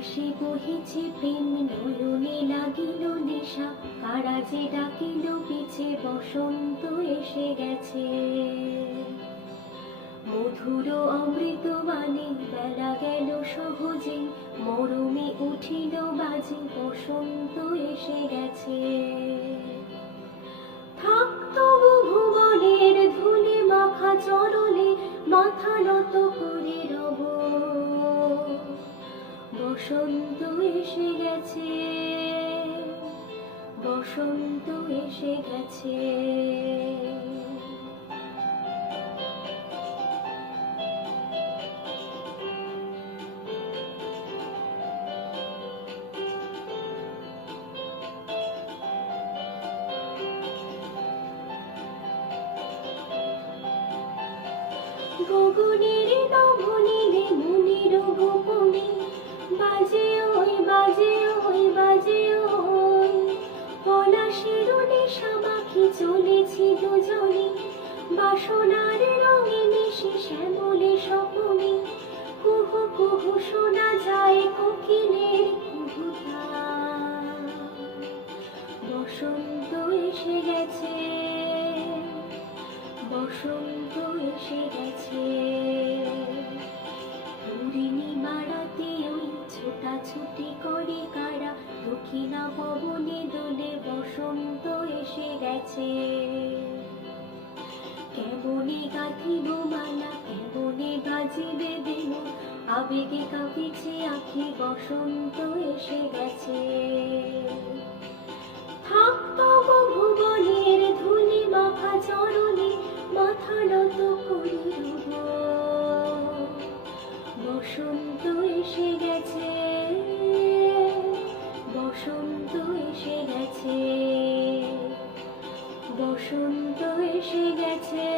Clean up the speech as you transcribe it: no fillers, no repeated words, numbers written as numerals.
বাতাসে বহিছে প্রেম, নয়নে লাগিল নেশা, কারা যে ডাকিল পিছে, বসন্ত এসে গেছে। মধুর অমৃত বাণী বেলা গেল সহজে, মরমে উঠিল বাজে, বসন্ত এসে গেছে। থাক তবু ভুবনের ধুলি মাখা চরণে, মাথা নত করে রব, বসন্ত এসে গেছে, বসন্ত এসে গেছে। গগনের নভনীলে মনের গোপনে, বাজে ওই বাজে ওই বাজে ওই, পলাশের নেশা মাখি চলেছি দুজনে, বাসনার রঙে মিশে শ্যামলে স্বপনে, কুহু কুহু শোনা যায় কোকিলের কুহুতান। বসন্ত এসে গেছে, বসন্ত এসে গেছে। পূর্ণিমারাতে ওই ছোটাছুটি করে কারা, দক্ষিণা পবনে দোলে, বসন্ত এসে গেছে। কেমনে গাঁথিব মালা, কেমনে বাজিবে বেনু, আবেগে কাঁপিছে আঁখি, বসন্ত এসে গেছে। থাক তবু ভুবনের ধুলি মাখা চরণে, মাথা নত করে রব, বসন্ত এসে গেছে, বসন্ত এসে গেছে, বসন্ত এসে গেছে।